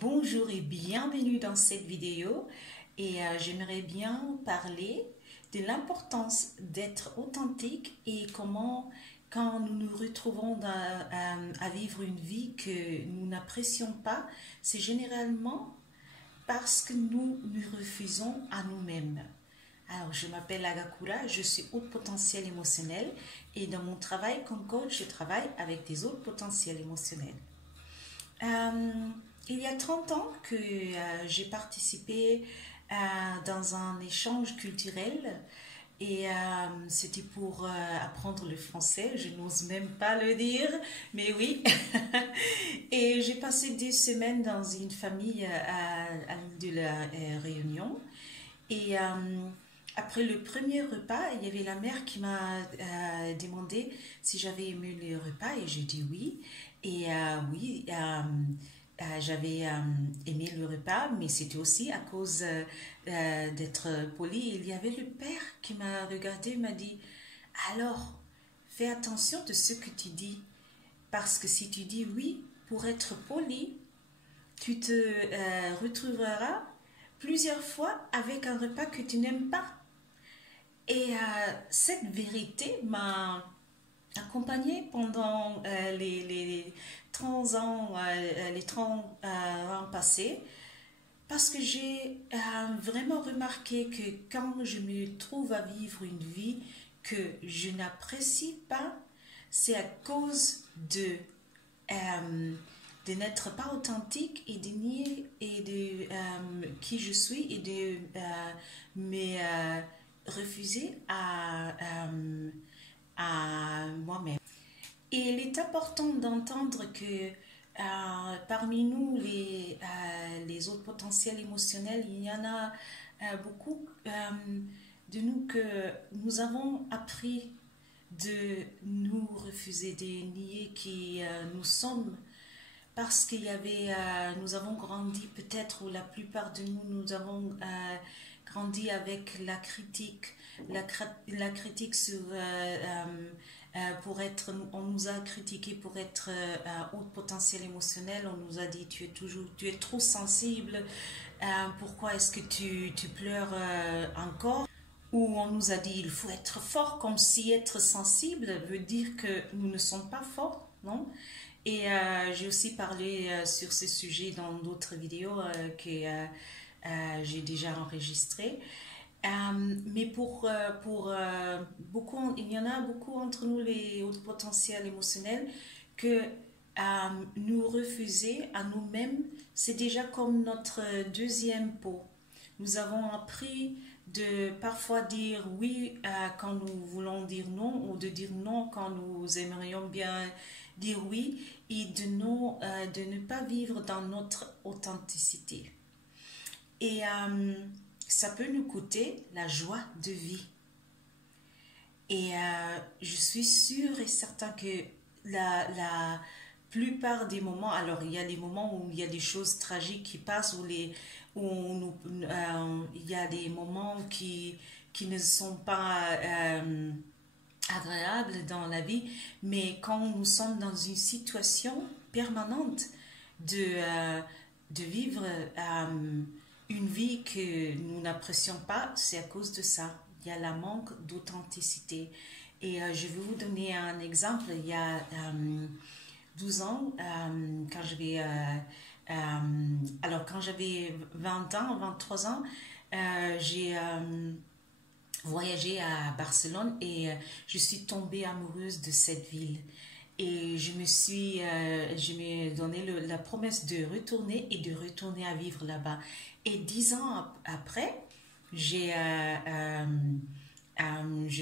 Bonjour et bienvenue dans cette vidéo j'aimerais bien parler de l'importance d'être authentique et comment quand nous nous retrouvons à vivre une vie que nous n'apprécions pas, c'est généralement parce que nous nous refusons à nous-mêmes. Alors, je m'appelle Agakura, je suis haute potentiel émotionnel et dans mon travail comme coach, je travaille avec des autres potentiels émotionnels. Il y a 30 ans que j'ai participé dans un échange culturel c'était pour apprendre le français, je n'ose même pas le dire, mais oui. Et j'ai passé 2 semaines dans une famille à l'île de la Réunion. Et après le premier repas, il y avait la mère qui m'a demandé si j'avais aimé le repas et j'ai dit oui. Et oui, j'avais aimé le repas, mais c'était aussi à cause d'être poli. Il y avait le père qui m'a regardé et m'a dit, alors, fais attention de ce que tu dis, parce que si tu dis oui pour être poli, tu te retrouveras plusieurs fois avec un repas que tu n'aimes pas. Et cette vérité m'a accompagnée pendant les 30 ans, les 30 ans passés, parce que j'ai vraiment remarqué que quand je me trouve à vivre une vie que je n'apprécie pas, c'est à cause de n'être pas authentique et de nier et de qui je suis et de me refuser à moi-même. Et il est important d'entendre que parmi nous, les autres potentiels émotionnels, il y en a beaucoup de nous que nous avons appris de nous refuser, de nier qui nous sommes parce qu'il y avait, nous avons grandi peut-être, ou la plupart de nous, nous avons grandi avec la critique, la critique sur, pour être, on nous a critiqué pour être haut potentiel émotionnel, on nous a dit tu es trop sensible, pourquoi est-ce que tu pleures encore? Ou on nous a dit il faut être fort, comme si être sensible veut dire que nous ne sommes pas forts, non? Et j'ai aussi parlé sur ce sujet dans d'autres vidéos que j'ai déjà enregistrées. Mais beaucoup, il y en a beaucoup entre nous, les hauts potentiels émotionnels, que nous refuser à nous-mêmes, c'est déjà comme notre deuxième peau. Nous avons appris de parfois dire oui quand nous voulons dire non, ou de dire non quand nous aimerions bien dire oui, et de ne pas vivre dans notre authenticité. Et ça peut nous coûter la joie de vie. Et je suis sûre et certain que la plupart des moments, alors il y a des moments où il y a des choses tragiques qui passent, il y a des moments qui ne sont pas agréables dans la vie, mais quand nous sommes dans une situation permanente de vivre une vie que nous n'apprécions pas, c'est à cause de ça. Il y a la manque d'authenticité. Et je vais vous donner un exemple. Il y a 12 ans, quand j'avais 20 ans, 23 ans, j'ai voyagé à Barcelone et je suis tombée amoureuse de cette ville. Et je me donné la promesse de retourner et de retourner à vivre là-bas. Et 10 ans après, je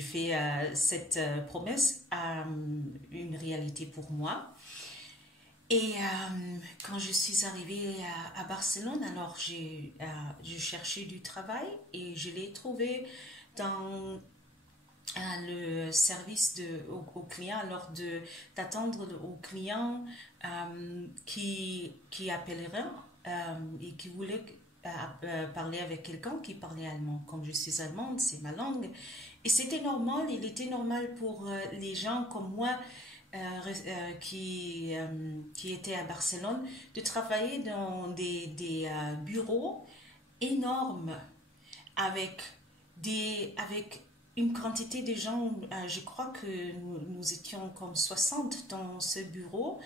fais cette promesse une réalité pour moi. Et quand je suis arrivée à Barcelone, alors je cherchais du travail et je l'ai trouvé dans le service au client, alors d'attendre au client qui appellerait et qui voulait parler avec quelqu'un qui parlait allemand. Comme je suis allemande, c'est ma langue. Et c'était normal, il était normal pour les gens comme moi qui était à Barcelone, de travailler dans des bureaux énormes avec avec une quantité de gens. Je crois que nous étions comme 60 dans ce bureau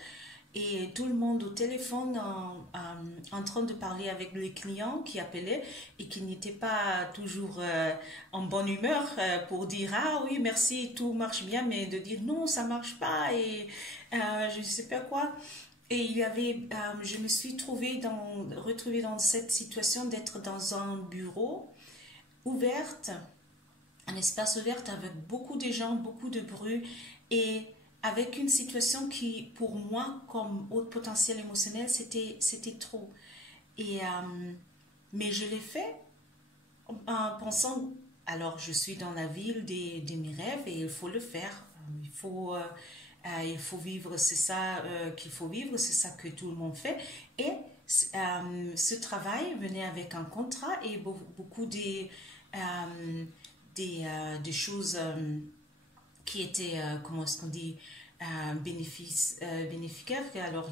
et tout le monde au téléphone en train de parler avec les clients qui appelaient et qui n'étaient pas toujours en bonne humeur pour dire ah oui merci tout marche bien, mais de dire non ça marche pas et je ne sais pas quoi. Et je me suis retrouvée dans cette situation d'être dans un bureau ouverte, un espace ouvert avec beaucoup de gens, beaucoup de bruit et avec une situation qui, pour moi, comme haut potentiel émotionnel, c'était trop. Et, mais je l'ai fait en pensant, alors je suis dans la ville de mes rêves et il faut le faire. Il faut vivre, c'est ça qu'il faut vivre, c'est ça que tout le monde fait. Et ce travail venait avec un contrat et beaucoup des choses qui étaient, comment est-ce qu'on dit, bénéficaires, alors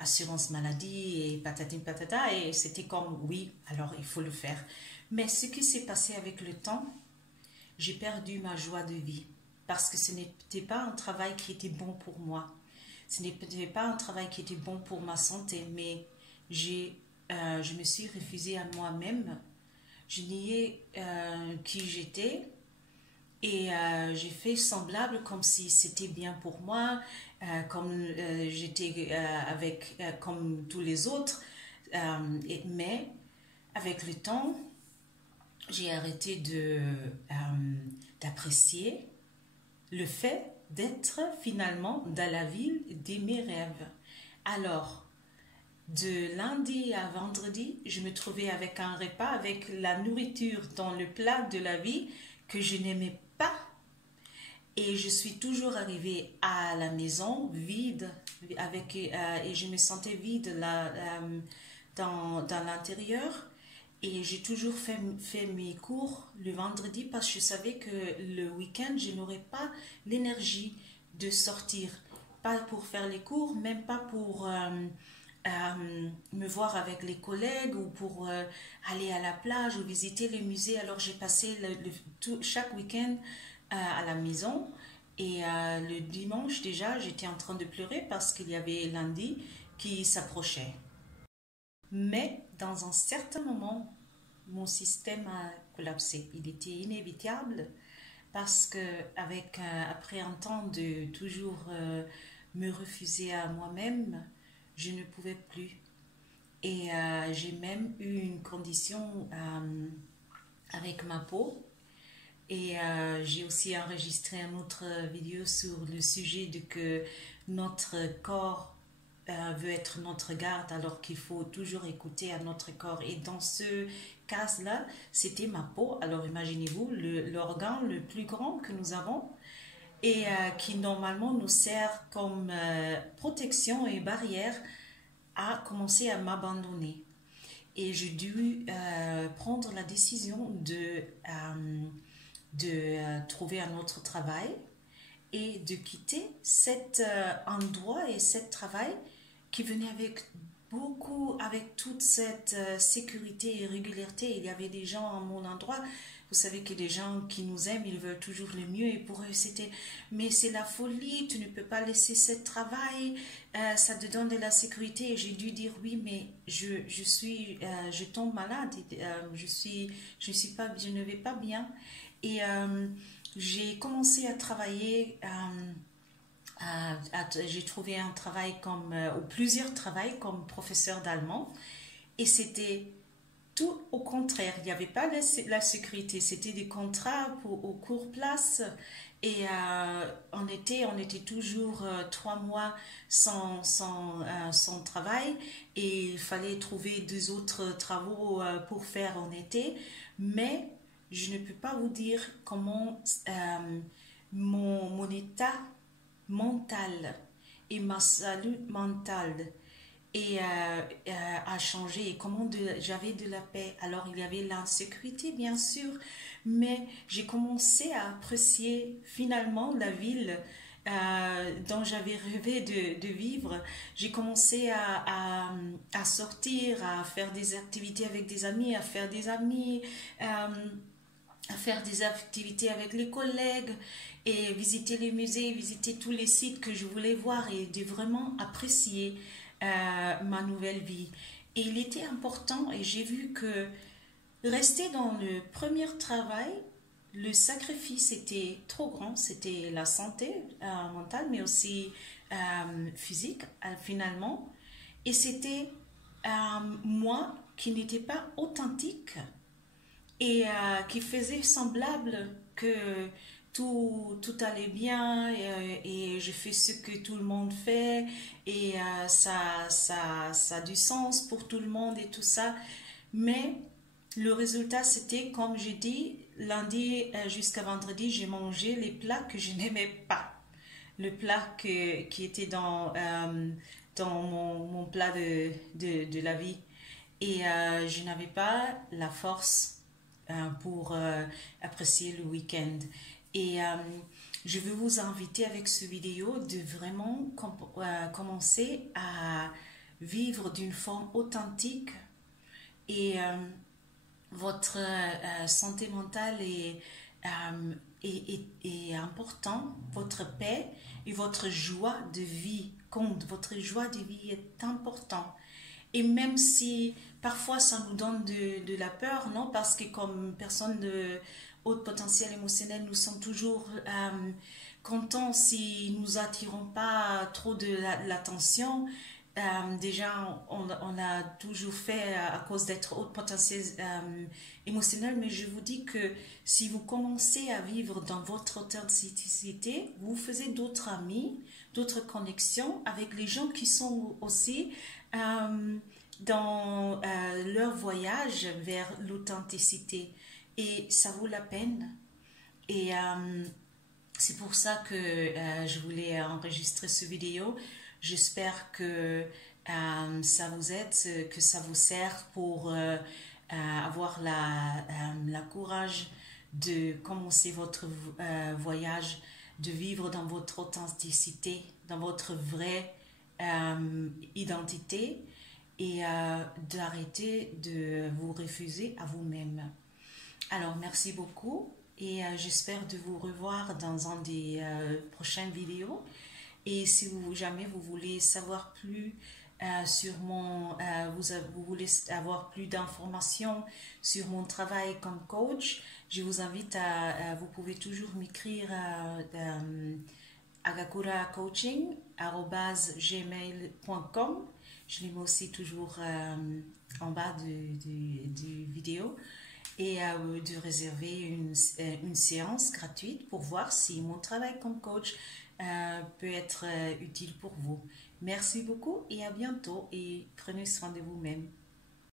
assurance maladie et patati patata, et c'était comme oui, alors il faut le faire. Mais ce qui s'est passé avec le temps, j'ai perdu ma joie de vie parce que ce n'était pas un travail qui était bon pour moi. Ce n'était pas un travail qui était bon pour ma santé, mais je me suis refusée à moi-même. Je niais qui j'étais et j'ai fait semblable comme si c'était bien pour moi, comme j'étais comme tous les autres. Mais avec le temps, j'ai arrêté d'apprécier le fait d'être finalement dans la ville de mes rêves. Alors, de lundi à vendredi, je me trouvais avec un repas, avec la nourriture dans le plat de la vie que je n'aimais pas. Et je suis toujours arrivée à la maison vide, et je me sentais vide là, dans l'intérieur. Et j'ai toujours fait mes cours le vendredi parce que je savais que le week-end, je n'aurais pas l'énergie de sortir. Pas pour faire les cours, même pas pour me voir avec les collègues ou pour aller à la plage ou visiter les musées. Alors j'ai passé chaque week-end à la maison. Et le dimanche déjà, j'étais en train de pleurer parce qu'il y avait lundi qui s'approchait. Mais dans un certain moment, mon système a collapsé. Il était inévitable parce que après un temps de toujours me refuser à moi-même, je ne pouvais plus. Et j'ai même eu une condition avec ma peau. Et j'ai aussi enregistré une autre vidéo sur le sujet de que notre corps veut être notre garde alors qu'il faut toujours écouter à notre corps. Et dans ce cas-là, c'était ma peau. Alors imaginez-vous l'organe le plus grand que nous avons et qui normalement nous sert comme protection et barrière a commencé à m'abandonner. Et j'ai dû prendre la décision de trouver un autre travail et de quitter cet endroit et cet travail qui venait avec toute cette sécurité et régularité. Il y avait des gens à mon endroit, vous savez que des gens qui nous aiment, ils veulent toujours le mieux et pour eux c'était, mais c'est la folie, tu ne peux pas laisser ce travail, ça te donne de la sécurité. Et j'ai dû dire oui, mais je tombe malade, je ne vais pas bien. Et j'ai commencé à travailler, j'ai trouvé un travail ou plusieurs travails comme professeur d'allemand. Et c'était tout au contraire. Il n'y avait pas la sécurité, c'était des contrats au court place. Et on était toujours 3 mois sans travail. Et il fallait trouver 2 autres travaux pour faire en été. Mais je ne peux pas vous dire comment mon état mental et ma salut mentale a changé et comment j'avais de la paix. Alors il y avait l'insécurité bien sûr, mais j'ai commencé à apprécier finalement la ville dont j'avais rêvé de vivre. J'ai commencé à sortir, à faire des activités avec des amis, à faire des amis, à faire des activités avec les collègues et visiter les musées, visiter tous les sites que je voulais voir et de vraiment apprécier ma nouvelle vie. Et il était important et j'ai vu que rester dans le premier travail, le sacrifice était trop grand, c'était la santé mentale mais aussi physique finalement. Et c'était moi qui n'étais pas authentique et qui faisait semblable que tout allait bien et je fais ce que tout le monde fait et ça a du sens pour tout le monde et tout ça. Mais le résultat, c'était, comme j'ai dit, lundi jusqu'à vendredi, j'ai mangé les plats que je n'aimais pas. Le plat qui était dans mon plat de la vie. Et je n'avais pas la force pour apprécier le week-end. Et je veux vous inviter avec ce vidéo de vraiment commencer à vivre d'une forme authentique et votre santé mentale est important, votre paix et votre joie de vie compte, votre joie de vie est important. Et même si parfois ça nous donne de la peur, non? Parce que comme personne de haut potentiel émotionnel, nous sommes toujours contents si nous attirons pas trop de l'attention. Déjà, on a toujours fait à cause d'être haut potentiel émotionnel, mais je vous dis que si vous commencez à vivre dans votre authenticité, vous faisiez d'autres amis, d'autres connexions avec les gens qui sont aussi dans leur voyage vers l'authenticité. Et ça vaut la peine. Et c'est pour ça que je voulais enregistrer ce vidéo. J'espère que ça vous aide, que ça vous sert pour avoir la courage de commencer votre voyage, de vivre dans votre authenticité, dans votre vraie identité et d'arrêter de vous refuser à vous-même. Alors, merci beaucoup et j'espère de vous revoir dans un des prochaines vidéos. Et si jamais vous voulez savoir plus sur vous voulez avoir plus d'informations sur mon travail comme coach, je vous invite vous pouvez toujours m'écrire à agakuracoaching@gmail.com. Je les mets aussi toujours en bas du vidéo. Et de réserver une séance gratuite pour voir si mon travail comme coach peut être utile pour vous. Merci beaucoup et à bientôt et prenez soin de vous-même.